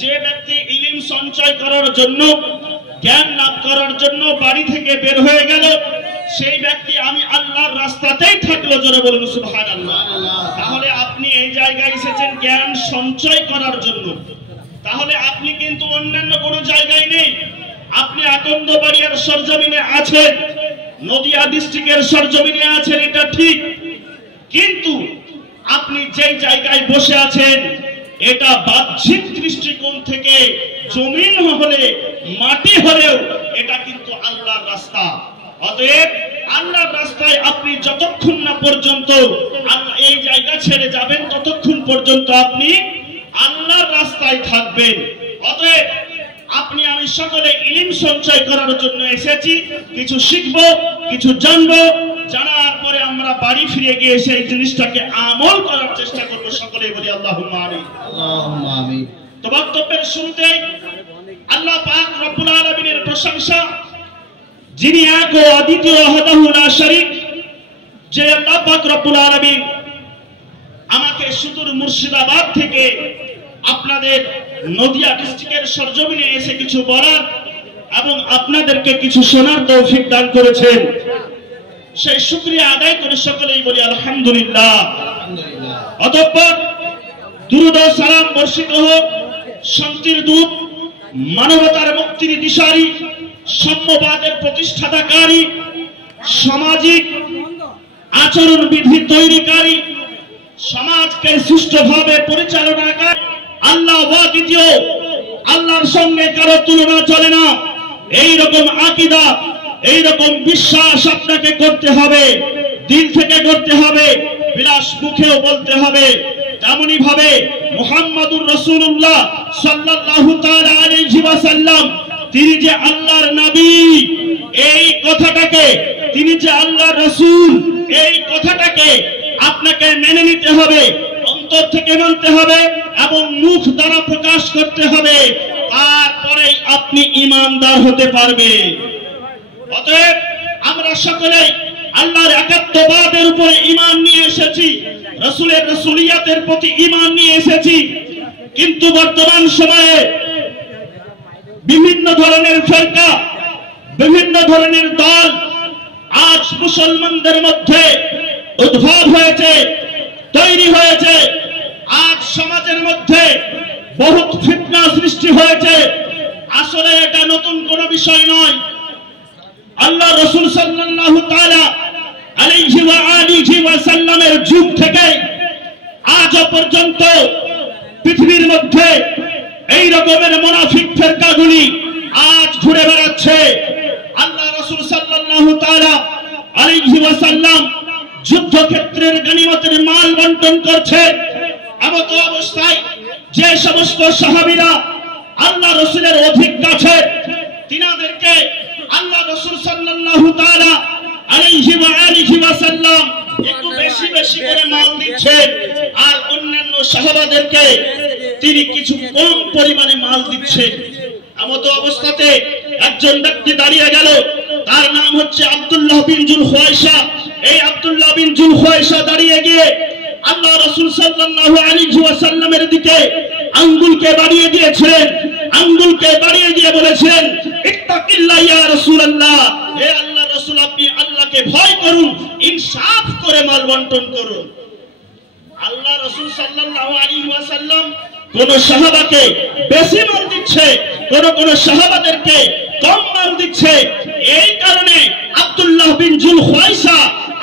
যে ব্যক্তি ইলম সঞ্চয় করার জন্য, জ্ঞান লাভ করার জন্য বাড়ি থেকে বের হয়ে গেল, সেই ব্যক্তি আমি আল্লাহর রাস্তাতেই থাকলো, জোরে বলুন সুবহানাল্লাহ। তাহলে আপনি এই জায়গায় এসেছেন জ্ঞান সঞ্চয় করার জন্য, তাহলে আপনি কিন্তু অন্যান্য কোনো জায়গায় নেই। আপনি আকন্দবাড়িয়ার সরজমিনে আছেন, নদিয়া ডিস্ট্রিক্টের সরজমিনে আছেন, এটা ঠিক, কিন্তু আপনি যে জায়গায় বসে আছেন এটা বাহ্যিক দৃষ্টিকোণ থেকে জমিন হলে, মাটি হলেও এটা কিন্তু আল্লাহর রাস্তা। অতএব আল্লাহর রাস্তায় আপনি যতক্ষণ না পর্যন্ত এই জায়গা ছেড়ে যাবেন ততক্ষণ পর্যন্ত আপনি আল্লাহর রাস্তায় থাকবেন। অতএব আপনি আমি সকলে ইলম সঞ্চয় করার জন্য এসেছি, কিছু শিখবো, কিছু জানবো, জানার পরে আমরা বাড়ি ফিরে গিয়ে সেই জিনিসটাকে আমল করার চেষ্টা করব। সকলে বলি আল্লাহুম্মা আমিন, আল্লাহুম্মা আমিন। তো বক্তব্যের শুরুতে আল্লাহ পাক রব্বুল আলামিনের প্রশংসা, যিনি এক ও অদ্বিতীয় ওয়াহদাহু লা শারীক, যে আল্লাহ পাক রব্বুল আলামিন আমাকে সুদূর মুর্শিদাবাদ থেকে আপনাদের নদিয়া ডিস্ট্রিক্টের সরজমিনে এসে কিছু বলার এবং আপনাদেরকে কিছু শোনার তৌফিক দান করেছেন, সেই শুকরিয়া আদায় করে সকলেই বলি আলহামদুলিল্লাহ। অতঃপর দুরূদ ও সালাম বর্ষিত হোক শান্তির দূত, মানবতার মুক্তির দিশারি, সাম্যবাদের প্রতিষ্ঠাতাকারী, সামাজিক আচরণ বিধি তৈরিকারী, সমাজকে সুষ্ঠুভাবে পরিচালনাকারী, আল্লাহ দ্বিতীয়, আল্লাহর সঙ্গে কারো তুলনা চলে না, এইরকম আকীদা, এইরকম বিশ্বাস আপনাকে করতে হবে, দিল থেকে করতে হবে, বিলাস মুখেও বলতে হবে। তেমনি ভাবে মুহাম্মাদুর রাসূলুল্লাহ সাল্লাল্লাহু তাআলা আলাইহি ওয়াসাল্লাম, তিনি যে আল্লাহর নবী, এই কথাটাকে, তিনি যে আল্লাহর রাসূল, এই কথাটাকে আপনাকে মেনে নিতে হবে, অন্তর থেকে মানতে হবে এবং মুখ দ্বারা প্রকাশ করতে হবে, তারপরেই আপনি ঈমানদার হতে পারবে। অতএব আমরা সকলেই আল্লাহর একাত্মবাদের উপরে ঈমান নিয়ে এসেছি, রাসূলের রাসূলিয়াতের প্রতি ঈমান নিয়ে এসেছি, কিন্তু বর্তমান সময়ে বিভিন্ন ধরনের ফিরকা, বিভিন্ন ধরনের দল আজ মুসলমানদের মধ্যে উদ্ভব হয়েছে, তৈরি হয়েছে। আজ সমাজের মধ্যে বহুত ফিতনা সৃষ্টি হয়েছে। আসলে এটা নতুন কোনো বিষয় নয়। আল্লাহ রাসূল সাল্লাল্লাহু তাআলা আলাইহি ওয়া আলিহি ওয়া সাল্লামের যুগ থেকে আজ পর্যন্ত পৃথিবীর মধ্যে এই রকমের মুনাফিক ফিরকাগুলি আজ ঘুরে বেড়াচ্ছে। আল্লাহ রাসূল সাল্লাল্লাহু তাআলা আলাইহি ওয়া সাল্লাম যুদ্ধক্ষেত্রের গনিমতের মাল বণ্টন করছে। এমত অবস্থায় যে সমস্ত সাহাবীরা আল্লাহ রাসূলের অধিক কাছে, তিনাদেরকে আল্লাহ রাসূল সাল্লাল্লাহু তাআলা আলাইহি ওয়া আলিহি ওয়া সাল্লাম একটু বেশি বেশি করে মাল দিচ্ছেন, আর অন্যান্য সাহাবাদেরকে তিনি কিছু কম পরিমাণে মাল দিচ্ছেন। এমত অবস্থাতে একজন ব্যক্তি দাঁড়িয়ে গেল, তার নাম হচ্ছে আব্দুল্লাহ বিন জুল খুয়াইশা। এই আব্দুল্লাহ বিন জুল খুয়াইশা দাঁড়িয়ে গিয়ে আল্লাহ রাসূল সাল্লাল্লাহু আলাইহি ওয়া সাল্লামের দিকে আঙ্গুলকে বাড়িয়ে দিয়েছিলেন, আঙ্গুলকে বাড়িয়ে দিয়ে বলেছেন, ইত্তাকিল্লাহ ইয়া রাসূলুল্লাহ, হে আল্লাহ রাসূল, আপনি আল্লাহকে ভয় করুন, ইনসাফ করে মাল বণ্টন করুন। আল্লাহ রাসূল সাল্লাল্লাহু আলাইহি ওয়া সাল্লাম কোন সাহাবাকে বেশি মাল দিচ্ছে, কোন সাহাবাদেরকে কম মাল দিচ্ছে। এই কারণে আব্দুল্লাহ বিন জুল খুয়াইশা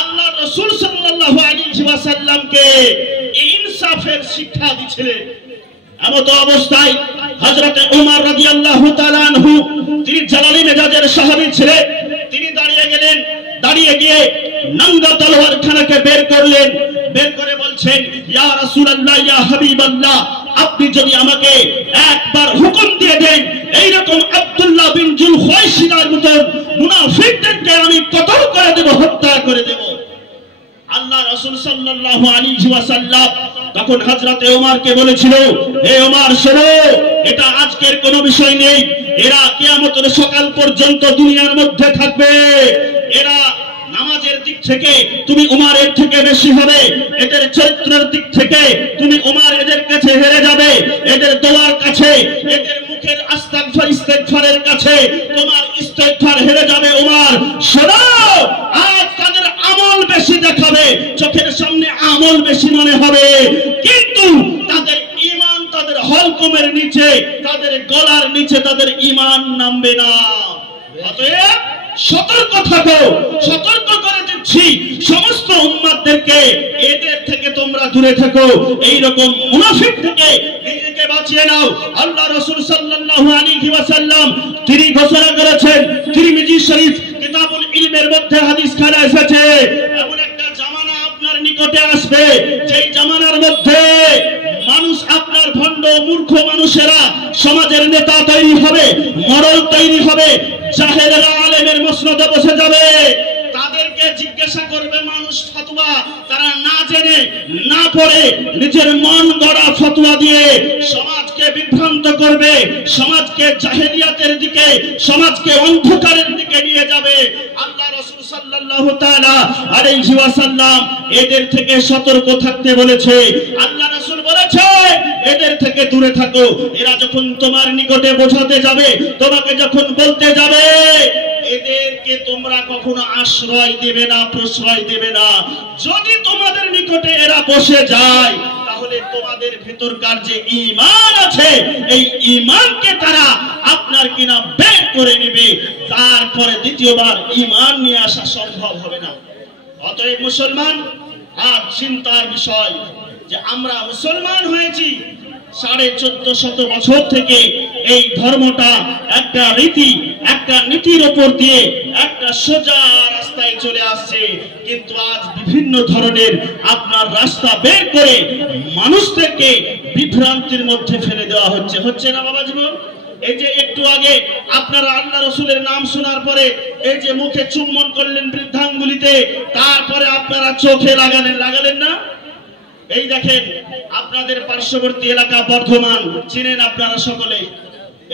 আল্লাহ রাসূল সাল্লাল্লাহু আলাইহি ওয়া সাল্লামকে ইনসাফের শিক্ষা দিয়েছিলেন। এমত অবস্থায় হযরতে ওমর রাদিয়াল্লাহু তাআলা আনহু, তিনি জালালি মেজাজের সাহাবী ছিলেন, তিনি দাঁড়িয়ে গেলেন, দাঁড়িয়ে গিয়ে নঙ্গা তলোয়ার খানাকে বের করলেন, বের করে বলছেন, ইয়া রাসূলুল্লাহ, ইয়া হাবিবাল্লাহ, আপনি যদি আমাকে একবার হুকুম দিয়ে দেন, এইরকম আব্দুল্লাহ বিন জুল খুয়াইশার মতো মুনাফিকদেরকে আমি কতল করে দেব, হত্যা করে দেব। আল্লাহ রাসূল সাল্লাল্লাহু আলাইহি ওয়া সাল্লাম তখন হযরতে ওমরকে বলেছিল, হে ওমর শোনো, এটা আজকের কোনো বিষয় নেই, এরা কিয়ামতের সকাল পর্যন্ত দুনিয়ার মধ্যে থাকবে, এরা নামাজের দিক থেকে তুমি উমারের থেকে বেশি হবে, এদের চরিত্রের দিক থেকে তুমি উমার এদের কাছে হেরে যাবে, এদের দোয়ার কাছে, এদের মুখের আস্তাগফার ইস্তেগফারের কাছে তোমার ইস্তেগফার হেরে যাবে উমার। শোনো, আজ তাদের আমল বেশি দেখাবে, চোখের সামনে আমল বেশি মনে হবে, কিন্তু তাদের ঈমান তাদের হলকমের নিচে, তাদের গলার নিচে তাদের ঈমান নামবে না। অতএব সতর্ক থাকো, সতর্ক করে দিচ্ছি সমস্ত উম্মতদেরকে, এদের থেকে তোমরা দূরে থাকো, এইরকম মুনাফিক থেকে নিজেকে বাঁচিয়ে নাও। আল্লাহ রাসূল সাল্লাল্লাহু আলাইহি ওয়াসাল্লাম তিনি ঘোষণা করেছেন, তিরমিজি শরীফ কিতাবুল ইলমের মধ্যে হাদিস খানা এসেছে, এমন একটা জামানা আপনার নিকটে আসবে যেই জামানার মধ্যে মানুষ আপনার ভণ্ড মূর্খ মানুষেরা সমাজের নেতা তৈরি হবে, মডেল তৈরি হবে, জাহেলেরা আলেমের মসনদে বসে যাবে, তাদেরকে জিজ্ঞাসা করবে মানুষ ফতোয়া, তারা না জেনে না পড়ে নিজের মন গড়া ফতোয়া দিয়ে সমাজকে বিভ্রান্ত করবে, সমাজকে জাহেলিয়াতের দিকে, সমাজকে অন্ধকারের দিকে নিয়ে যাবে। আল্লাহ রাসূল সাল্লাল্লাহু তাআলা আলাইহি ওয়াসাল্লাম এদের থেকে সতর্ক থাকতে বলেছে। আল্লাহ রাসূল বলেছে এদের থেকে দূরে থাকো। এরা যখন তোমার নিকটে বোঝাতে যাবে, তোমাকে যখন বলতে যাবে, এদেরকে তোমরা কখনো আশ্রয় দেবে না, প্রশ্রয় দেবে না। যদি তোমাদের নিকটে এরা বসে যায়, তাহলে তোমাদের ভিতরকার যে ঈমান আছে, এই ঈমানকে তারা আপনার কিনা বের করে নেবে, তারপরে দ্বিতীয়বার ঈমান নিয়ে আসা সম্ভব হবে না। অতএব মুসলমান, আর চিন্তার বিষয় যে আমরা মুসলমান হয়েছি 1450 বছর থেকে এই ধর্মটা একটা রীতি, একটা নীতির উপর দিয়ে একটা সোজা রাস্তায় চলে আসছে, কিন্তু আজ বিভিন্ন ধরনের আপনার রাস্তা বের করে মানুষদেরকে বিভ্রান্তির মধ্যে ফেলে দেওয়া হচ্ছে। হচ্ছে না বাবা জীবন? এই যে একটু আগে আপনারা আল্লাহ রসুলের নাম শোনার পরে এই যে মুখে চুম্বন করলেন বৃদ্ধাঙ্গুলিতে, তারপরে আপনারা চোখে লাগালেন না? এই দেখেন আপনাদের পার্শ্ববর্তী এলাকা বর্ধমান, চিনেন আপনারা সকলে,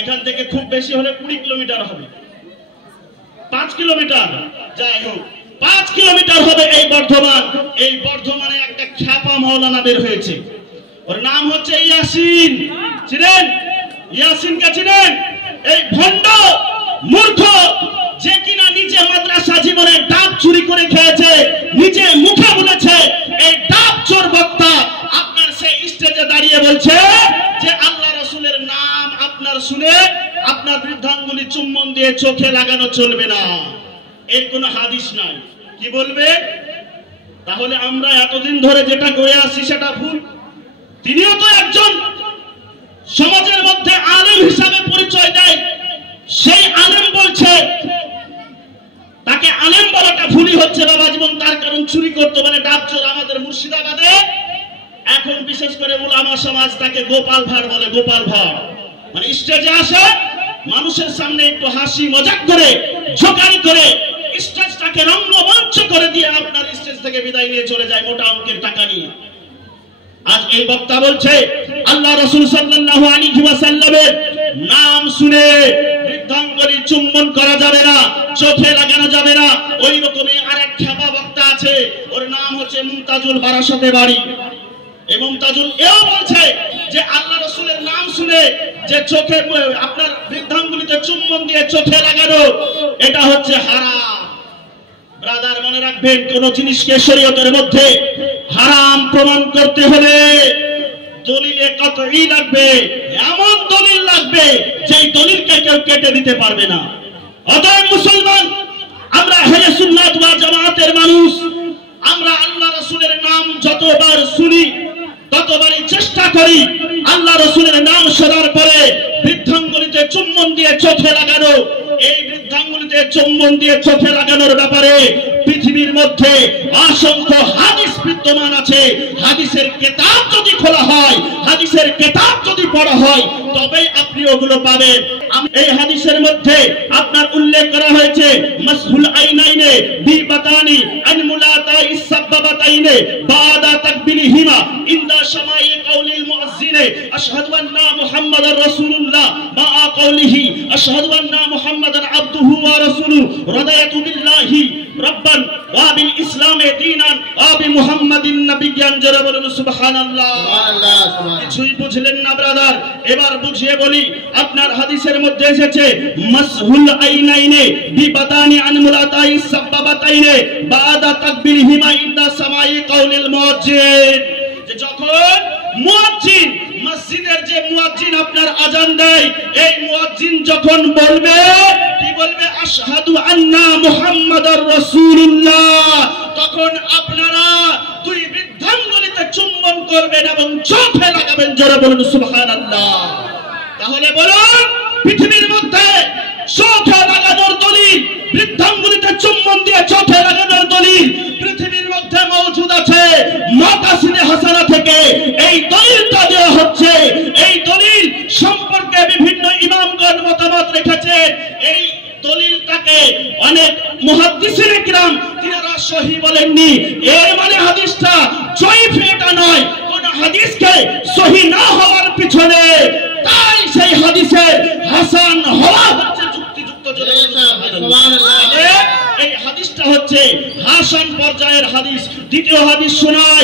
এখান থেকে খুব বেশি হলে 20 কিলোমিটার হবে, 5 কিলোমিটার, যাই হোক 5 কিলোমিটার হবে এই বর্ধমান। এই বর্ধমানে একটা খ্যাপা মাওলানা বের হয়েছে, ওর নাম হচ্ছে ইয়াসিন। চিনেন ইয়াসিনকে? চিনেন? এই ভণ্ড মূর্খ যে কিনা নিজে মাদ্রাসা জীবনে ডাব চুরি করে খেয়েছে, নিজে মুখে বলেছে, এই ডাব চোর বক্তা আপনার সেই স্টেজে দাঁড়িয়ে বলছে যে আল্লাহ রাসূলের নাম আপনার শুনে আপনার বৃদ্ধাঙ্গুলি চুম্বন দিয়ে চোখে লাগানো চলবে না, এর কোনো হাদিস নাই। কি বলবে? তাহলে আমরা এতদিন ধরে যেটা করে আসছি সেটা ভুল। তিনিও তো একজন সমাজের মধ্যে আলেম হিসাবে পরিচয় দেয়, সেই আলেম বলছে, তাকে আলেম বলাটা ভুলই হচ্ছে বাবা জীবন। তার কারণ চুরি করতে মানে ডাব চোর। আমাদের মুর্শিদাবাদে এখন বিশেষ করে উলামা সমাজ তাকে গোপাল ভাঁড় বলে। গোপাল ভাঁড় মানে স্টেজে আসে, মানুষের সামনে একটু হাসি মজাক করে, ঝোকারি করে স্টেজটাকে রঙ্গমঞ্চ করে দিয়ে আপনার স্টেজ থেকে বিদায় নিয়ে চলে যায় মোটা অঙ্কের টাকা নিয়ে। আজ এই বক্তা বলছে আল্লাহ রাসূল সাল্লাল্লাহু আলাইহি ওয়াসাল্লামের নাম শুনে বৃদ্ধাঙ্গুলি চুম্বন করা যাবে না, চোখে লাগানো যাবে না। ওই রকমই আরেক খ্যাপা বক্তা আছে, ওর নাম হচ্ছে মুমতাজুল, বারাসতে বাড়ি। এই মুমতাজুল এও বলছে যে আল্লাহ রাসূলের নাম শুনে যে চোখে আপনার বৃদ্ধাঙ্গুলিতে চুম্বন দিয়ে চোখে লাগানো, এটা হচ্ছে হারাম। ব্রাদার মনে রাখবেন, কোন জিনিসকে শরীয়তের মধ্যে হারাম প্রমাণ করতে হলে দলিলে কতই লাগবে, এমন দলিল লাগবে যেই দলিলকে কেউ কেটে দিতে পারবে না। অতএব মুসলমান, আমরা আহলে সুন্নাত ওয়াল জামাতের মানুষ, আমরা আল্লাহ রাসূলের নাম যতবার শুনি ততবারই চেষ্টা করি আল্লাহ রাসূলের নাম শোনার পরে বৃদ্ধাঙ্গুলিতে চুম্বন দিয়ে চোখে লাগানো। এই বৃদ্ধাঙ্গুলিতে চুম্বন দিয়ে চোখে লাগানোর ব্যাপারে পৃথিবীর মধ্যে অসংখ্য হাদিস বিদ্যমান আছে। হাদিসের কিতাব যদি খোলা হয়, হাদিসের কিতাব যদি পড়া হয়, তবেই আপনি ওগুলো পাবেন। এই হাদিসের মধ্যে আপনার উল্লেখ করা হয়েছে মাসহুল আইনাইনে বিবাতানি আন মুলাতাই সাবাবাতাইনে বাদা তাকবিলিহিমা ইনদা শামাই কাউলিল মুআজ্জিনে আশহাদু আন্না মুহাম্মাদার রাসূলুল্লাহ মা কাউলিহি আশহাদু আন্না মুহাম্মাদান আবদুহু ওয়া রাসূলুহু রাদায়াতু বিল্লাহি রাব্বান ওয়া বিল ইসলামে দীনান ওয়া বিমুহাম্মাদিন নাবিয়্যান জোরে বলুন সুবহানাল্লাহ। কিছুই বুঝলেন না ব্রাদার, এবার বুঝিয়ে বলি। আপনার হাদিসের মধ্যে এসেছে মাসহুল আইনাইনে বিবাদানি আন মুরাতাই সাবাবাতাইনে বাদা তাকবিরহিমা ইনদা সামাই কাউলিল মুয়াজ্জিন। যে যখন মুয়াজ্জিন, মসজিদের যে মুয়াজ্জিন আপনার আযান দেয়, এই মুয়াজ্জিন যখন বলবে, কি বলবে? আশহাদু আন্না মুহাম্মাদার রাসূলুল্লাহ, তখন আপনারা দুই বৃদ্ধাঙ্গুলিতে চুম্বন করবেন এবং চোখে লাগাবেন। জোরে বলুন সুবহানাল্লাহ। তাহলে বলুন, পৃথিবীর মধ্যে চোখে লাগানোর দলিল, বৃদ্ধাঙ্গুলিতে চুম্বন দিয়ে চোখে লাগানোর দলিল পৃথিবীর মধ্যে মওজুদ আছে। মাতাসিনে হাসানা থেকে এই দলিলটা দেওয়া হচ্ছে। এই দলিল সম্পর্কে বিভিন্ন ইমামগণ মতামত রেখেছেন। এই দলিলটাকে অনেক মুহাদ্দিসিনে কিরাম তিনারা সহিহ বলেননি। এর মানে হাদিসটা জয়ীফ এটা নয়। কোন হাদিসকে সহিহ না হওয়ার পিছনে তাই সেই হাদিসের হাসান হওয়া হচ্ছে যুক্তিযুক্ত। এই হাদিসটা হচ্ছে হাসান পর্যায়ের হাদিস। দ্বিতীয় হাদিস শোনায়।